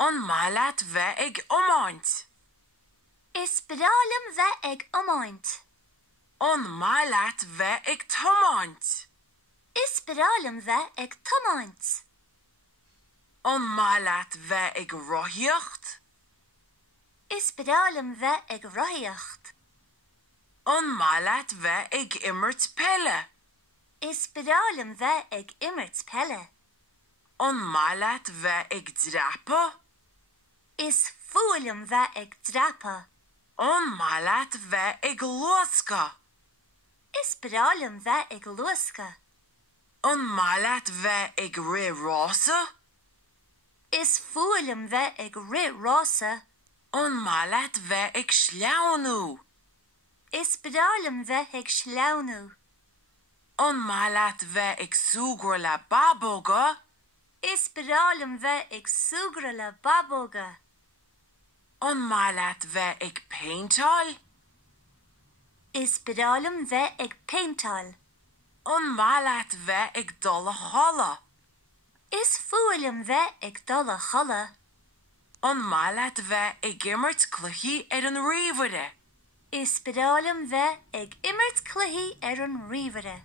An malat bheith ag iomáint. Is bedálam bheith ag iomáint. An malat bheith ag tomáint. Is bedálam bheith ag tomáint. An malat bheith ag rothaíocht. Is bedálam bheith ag rothaíocht. An malat bheith ag immert pelle. Is bedálam bheith ag immert pelle. An malat bheith ag drapa. Is fuailm bheith ag drapa. An malat bheith ag luasca. Is bedálam bheith ag luasca. An malat bheith ag rérása. Is fuailm bheith ag rérása. An malat bheith ag sleamhnú. Is bedálam bheith ag sleamhnú. An malat bheith ag súgra le babóga. Is bedálam bheith ag súgra le babóga. An malat bheith ag péinteáil. Is bedálam bheith ag péinteáil. An malat bheith ag dul a chola. Is fuailm bheith ag dul a chola. An malat bheith ag immert cluichí ar an ríomhaire. Is bedálam bheith ag immert cluichí ar an ríomhaire.